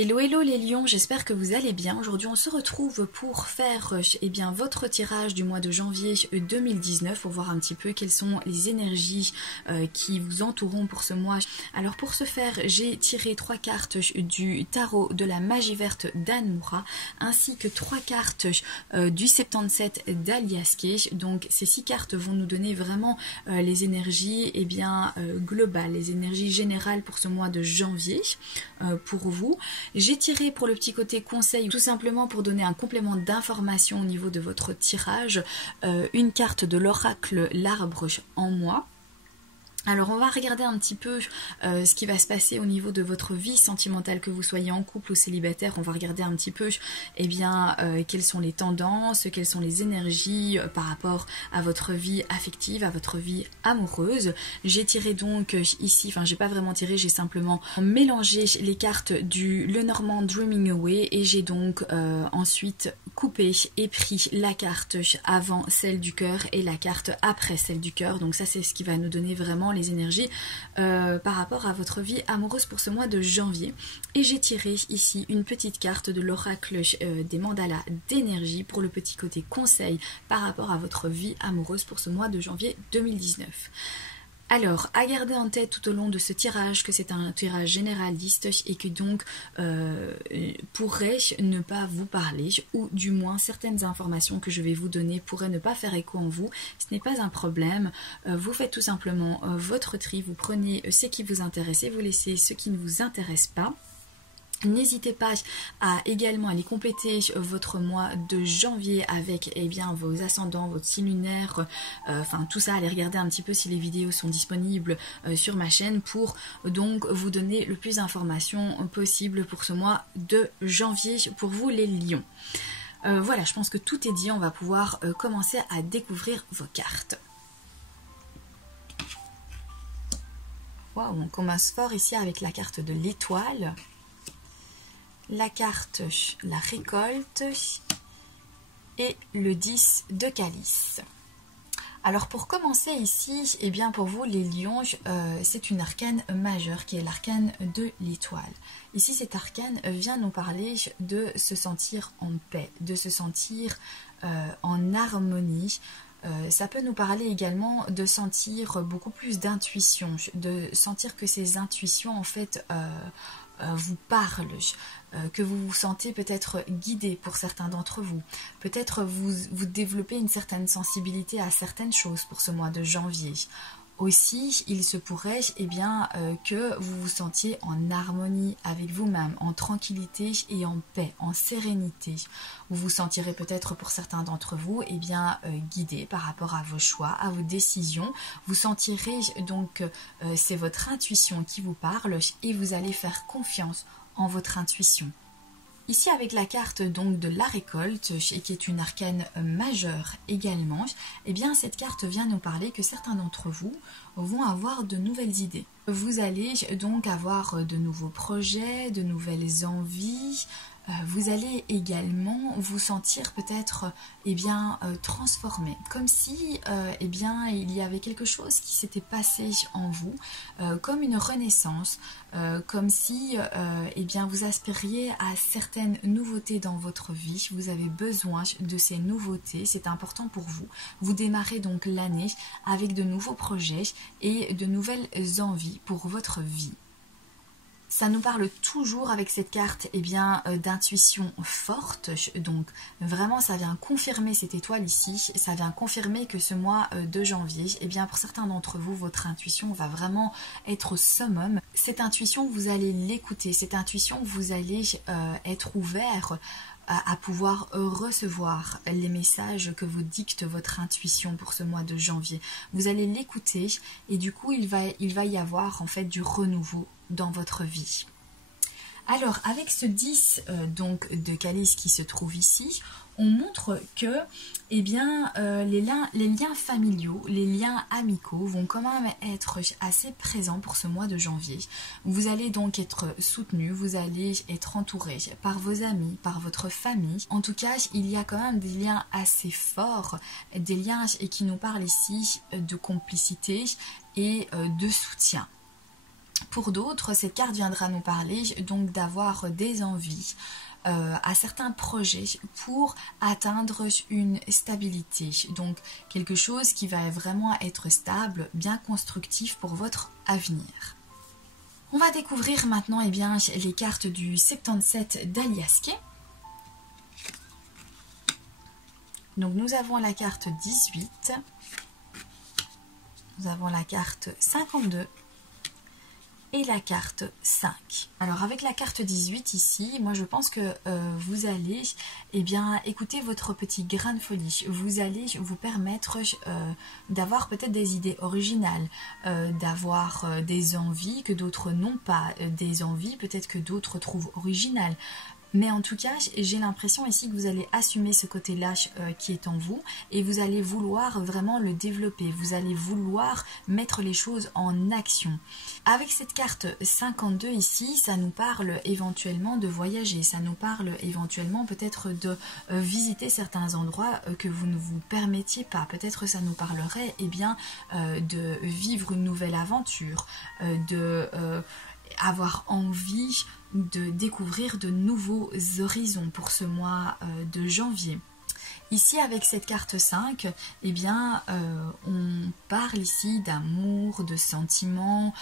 Hello hello les lions, j'espère que vous allez bien. Aujourd'hui on se retrouve pour faire votre tirage du mois de janvier 2019 pour voir un petit peu quelles sont les énergies qui vous entoureront pour ce mois. Alors pour ce faire, j'ai tiré 3 cartes du tarot de la magie verte d'Anne-Moura ainsi que 3 cartes du 77 d'Aliaské. Donc ces 6 cartes vont nous donner vraiment les énergies globales, les énergies générales pour ce mois de janvier pour vous. J'ai tiré pour le petit côté conseil, tout simplement pour donner un complément d'information au niveau de votre tirage, une carte de l'oracle l'arbre en moi. Alors on va regarder un petit peu ce qui va se passer au niveau de votre vie sentimentale, que vous soyez en couple ou célibataire. On va regarder un petit peu quelles sont les tendances, quelles sont les énergies par rapport à votre vie affective, à votre vie amoureuse. J'ai tiré donc ici, j'ai pas vraiment tiré, j'ai simplement mélangé les cartes du Lenormand Dreaming Away et j'ai donc ensuite coupé et pris la carte avant celle du cœur et la carte après celle du cœur. Donc ça c'est ce qui va nous donner vraiment les énergies par rapport à votre vie amoureuse pour ce mois de janvier. Et j'ai tiré ici une petite carte de l'oracle des mandalas d'énergie pour le petit côté conseil par rapport à votre vie amoureuse pour ce mois de janvier 2019. Alors, à garder en tête tout au long de ce tirage que c'est un tirage généraliste et que donc pourrait ne pas vous parler, ou du moins certaines informations que je vais vous donner pourraient ne pas faire écho en vous. Ce n'est pas un problème, vous faites tout simplement votre tri, vous prenez ce qui vous intéresse et vous laissez ce qui ne vous intéresse pas. N'hésitez pas à également aller compléter votre mois de janvier avec vos ascendants, votre signe lunaire, tout ça, allez regarder un petit peu si les vidéos sont disponibles sur ma chaîne pour donc vous donner le plus d'informations possible pour ce mois de janvier pour vous les lions. Voilà, je pense que tout est dit, on va pouvoir commencer à découvrir vos cartes. Waouh, on commence fort ici avec la carte de l'étoile. La carte, la récolte et le 10 de calice. Alors pour commencer ici, pour vous les lions, c'est une arcane majeure qui est l'arcane de l'étoile. Ici cet arcane vient nous parler de se sentir en paix, de se sentir en harmonie. Ça peut nous parler également de sentir beaucoup plus d'intuition, de sentir que ces intuitions en fait vous parlent, que vous vous sentez peut-être guidé pour certains d'entre vous. Peut-être vous développez une certaine sensibilité à certaines choses pour ce mois de janvier. Aussi, il se pourrait que vous vous sentiez en harmonie avec vous-même, en tranquillité et en paix, en sérénité. Vous vous sentirez peut-être pour certains d'entre vous guidé par rapport à vos choix, à vos décisions. Vous sentirez donc c'est votre intuition qui vous parle et vous allez faire confiance en votre intuition. Ici avec la carte donc de la récolte et qui est une arcane majeure également, cette carte vient nous parler que certains d'entre vous vont avoir de nouvelles idées. Vous allez donc avoir de nouveaux projets, de nouvelles envies. Vous allez également vous sentir peut-être transformé, comme si il y avait quelque chose qui s'était passé en vous, comme une renaissance, comme si vous aspiriez à certaines nouveautés dans votre vie. Vous avez besoin de ces nouveautés, c'est important pour vous. Vous démarrez donc l'année avec de nouveaux projets et de nouvelles envies pour votre vie. Ça nous parle toujours avec cette carte d'intuition forte, donc vraiment ça vient confirmer cette étoile ici, ça vient confirmer que ce mois de janvier, pour certains d'entre vous, votre intuition va vraiment être au summum. Cette intuition, vous allez l'écouter, cette intuition, vous allez être ouvert à pouvoir recevoir les messages que vous dicte votre intuition pour ce mois de janvier. Vous allez l'écouter et du coup il va y avoir en fait du renouveau dans votre vie. Alors avec ce 10 donc de calice qui se trouve ici, on montre que les liens familiaux, les liens amicaux vont quand même être assez présents pour ce mois de janvier. Vous allez donc être soutenu, vous allez être entouré par vos amis, par votre famille. En tout cas, il y a quand même des liens assez forts, des liens qui nous parlent ici de complicité et de soutien. Pour d'autres, cette carte viendra nous parler donc d'avoir des envies à certains projets pour atteindre une stabilité. Donc quelque chose qui va vraiment être stable, bien constructif pour votre avenir. On va découvrir maintenant les cartes du 77 d'Aliaské. Donc nous avons la carte 18, nous avons la carte 52 et la carte 5. Alors avec la carte 18 ici, moi je pense que vous allez écouter votre petit grain de folie. Vous allez vous permettre d'avoir peut-être des idées originales, d'avoir des envies que d'autres n'ont pas, des envies peut-être que d'autres trouvent originales. Mais en tout cas, j'ai l'impression ici que vous allez assumer ce côté-là qui est en vous et vous allez vouloir vraiment le développer. Vous allez vouloir mettre les choses en action. Avec cette carte 52 ici, ça nous parle éventuellement de voyager. Ça nous parle éventuellement peut-être de visiter certains endroits que vous ne vous permettiez pas. Peut-être ça nous parlerait de vivre une nouvelle aventure, avoir envie de découvrir de nouveaux horizons pour ce mois de janvier. Ici avec cette carte 5, on parle ici d'amour, de sentiments,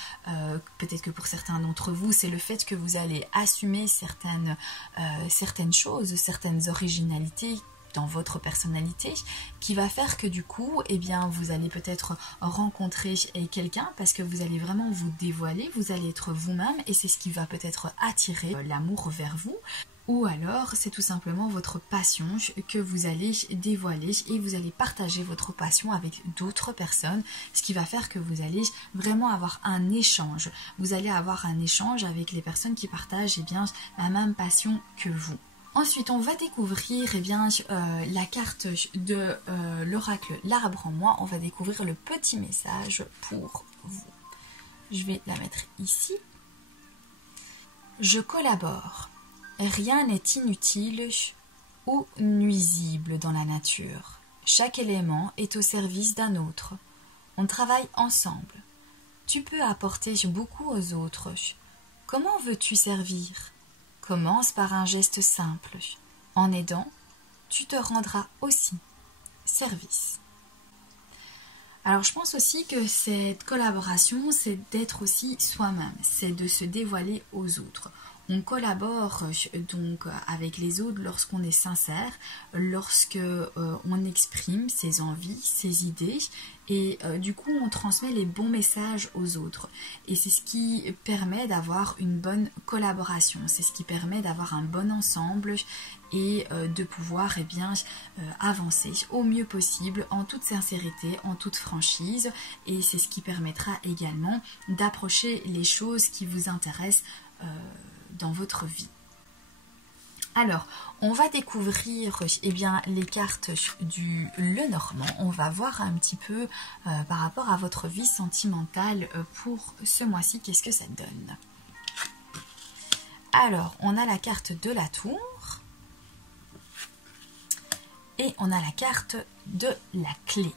peut-être que pour certains d'entre vous, c'est le fait que vous allez assumer certaines choses, certaines originalités dans votre personnalité qui va faire que du coup vous allez peut-être rencontrer quelqu'un parce que vous allez vraiment vous dévoiler, vous allez être vous-même et c'est ce qui va peut-être attirer l'amour vers vous. Ou alors c'est tout simplement votre passion que vous allez dévoiler et vous allez partager votre passion avec d'autres personnes, ce qui va faire que vous allez vraiment avoir un échange. Vous allez avoir un échange avec les personnes qui partagent la même passion que vous. Ensuite, on va découvrir la carte de l'oracle L'Arbre en moi. On va découvrir le petit message pour vous. Je vais la mettre ici. Je collabore. Rien n'est inutile ou nuisible dans la nature. Chaque élément est au service d'un autre. On travaille ensemble. Tu peux apporter beaucoup aux autres. Comment veux-tu servir ? Commence par un geste simple. En aidant, tu te rendras aussi service. Alors je pense aussi que cette collaboration, c'est d'être aussi soi-même, c'est de se dévoiler aux autres. On collabore donc avec les autres lorsqu'on est sincère, lorsque on exprime ses envies, ses idées et du coup on transmet les bons messages aux autres. Et c'est ce qui permet d'avoir une bonne collaboration, c'est ce qui permet d'avoir un bon ensemble et de pouvoir avancer au mieux possible en toute sincérité, en toute franchise et c'est ce qui permettra également d'approcher les choses qui vous intéressent dans votre vie. Alors, on va découvrir les cartes du Lenormand. On va voir un petit peu par rapport à votre vie sentimentale pour ce mois-ci, qu'est-ce que ça donne. Alors, on a la carte de la tour et on a la carte de la clé.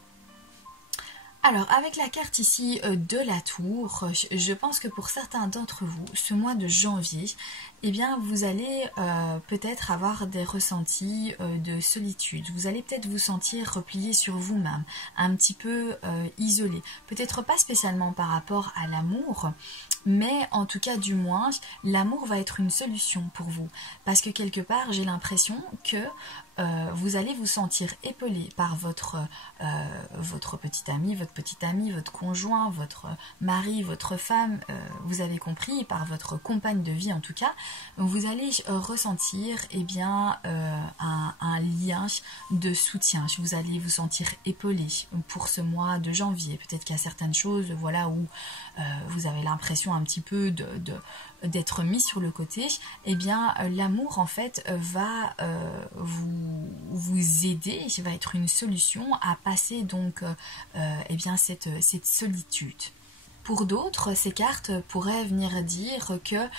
Alors, avec la carte ici de la tour, je pense que pour certains d'entre vous, ce mois de janvier, vous allez peut-être avoir des ressentis de solitude. Vous allez peut-être vous sentir replié sur vous-même, un petit peu isolé. Peut-être pas spécialement par rapport à l'amour, mais en tout cas du moins, l'amour va être une solution pour vous. Parce que quelque part, j'ai l'impression que vous allez vous sentir épaulé par votre petit ami, votre conjoint, votre mari, votre femme, vous avez compris, par votre compagne de vie en tout cas, vous allez ressentir un lien de soutien. Vous allez vous sentir épaulé pour ce mois de janvier. Peut-être qu'il y a certaines choses où vous avez l'impression un petit peu d'être mis sur le côté. L'amour en fait va vous aider, va être une solution à passer donc cette solitude. Pour d'autres, ces cartes pourraient venir dire que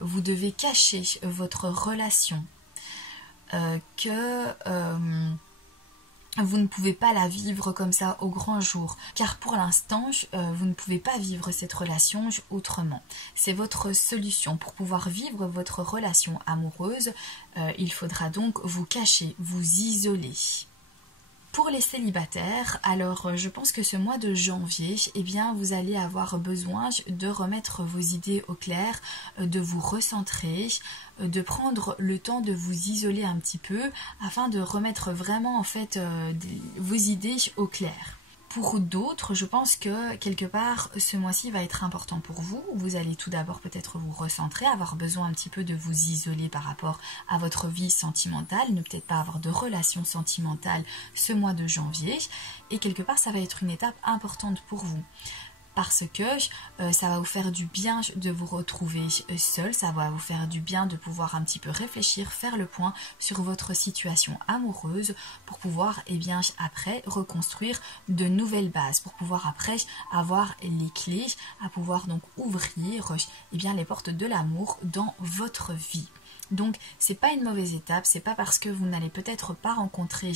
vous devez cacher votre relation, que vous ne pouvez pas la vivre comme ça au grand jour, car pour l'instant, vous ne pouvez pas vivre cette relation autrement. C'est votre solution. Pour pouvoir vivre votre relation amoureuse, il faudra donc vous cacher, vous isoler. Pour les célibataires, alors je pense que ce mois de janvier, eh bien, vous allez avoir besoin de remettre vos idées au clair, de vous recentrer, de prendre le temps de vous isoler un petit peu afin de remettre vraiment en fait vos idées au clair. Pour d'autres, je pense que quelque part ce mois-ci va être important pour vous. Vous allez tout d'abord peut-être vous recentrer, avoir besoin un petit peu de vous isoler par rapport à votre vie sentimentale, ne peut-être pas avoir de relations sentimentales ce mois de janvier. Et quelque part, ça va être une étape importante pour vous. Parce que ça va vous faire du bien de vous retrouver seul, ça va vous faire du bien de pouvoir un petit peu réfléchir, faire le point sur votre situation amoureuse pour pouvoir, eh bien, après reconstruire de nouvelles bases, pour pouvoir après avoir les clés à pouvoir donc ouvrir, eh bien, les portes de l'amour dans votre vie. Donc, c'est pas une mauvaise étape, c'est pas parce que vous n'allez peut-être pas rencontrer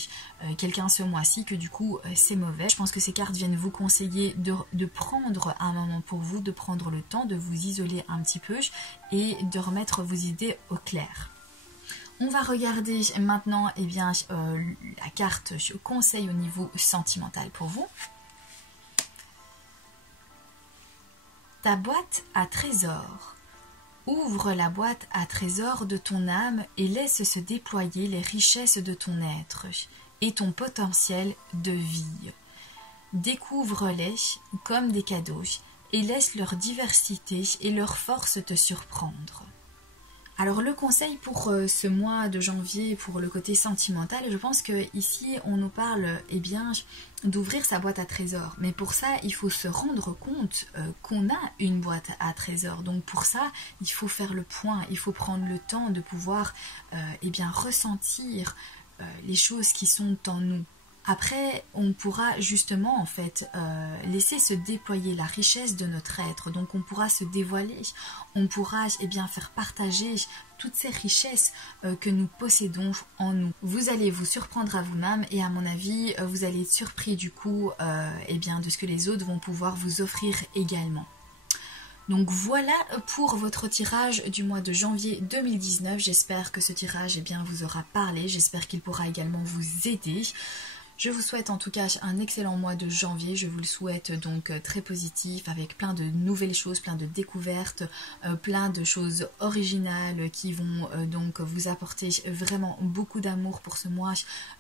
quelqu'un ce mois-ci que du coup c'est mauvais. Je pense que ces cartes viennent vous conseiller de prendre un moment pour vous, de prendre le temps de vous isoler un petit peu et de remettre vos idées au clair. On va regarder maintenant eh bien, la carte conseil au niveau sentimental pour vous. Ta boîte à trésors. Ouvre la boîte à trésors de ton âme et laisse se déployer les richesses de ton être et ton potentiel de vie. Découvre-les comme des cadeaux et laisse leur diversité et leur force te surprendre. Alors le conseil pour ce mois de janvier, pour le côté sentimental, je pense que ici on nous parle eh bien, d'ouvrir sa boîte à trésors. Mais pour ça, il faut se rendre compte qu'on a une boîte à trésors. Donc pour ça, il faut faire le point, il faut prendre le temps de pouvoir eh bien, ressentir les choses qui sont en nous. Après, on pourra justement en fait laisser se déployer la richesse de notre être. Donc on pourra se dévoiler, on pourra eh bien, faire partager toutes ces richesses que nous possédons en nous. Vous allez vous surprendre à vous-même et à mon avis, vous allez être surpris du coup eh bien, de ce que les autres vont pouvoir vous offrir également. Donc voilà pour votre tirage du mois de janvier 2019. J'espère que ce tirage eh bien, vous aura parlé, j'espère qu'il pourra également vous aider. Je vous souhaite en tout cas un excellent mois de janvier, je vous le souhaite donc très positif, avec plein de nouvelles choses, plein de découvertes, plein de choses originales qui vont donc vous apporter vraiment beaucoup d'amour pour ce mois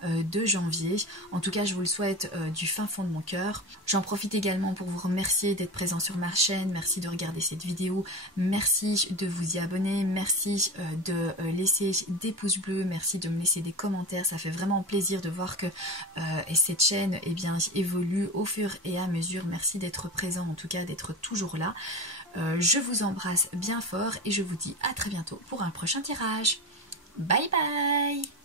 de janvier. En tout cas, je vous le souhaite du fin fond de mon cœur. J'en profite également pour vous remercier d'être présent sur ma chaîne, merci de regarder cette vidéo, merci de vous y abonner, merci de laisser des pouces bleus, merci de me laisser des commentaires, ça fait vraiment plaisir de voir que et cette chaîne eh bien, évolue au fur et à mesure. Merci d'être présent, en tout cas d'être toujours là. Je vous embrasse bien fort et je vous dis à très bientôt pour un prochain tirage. Bye bye!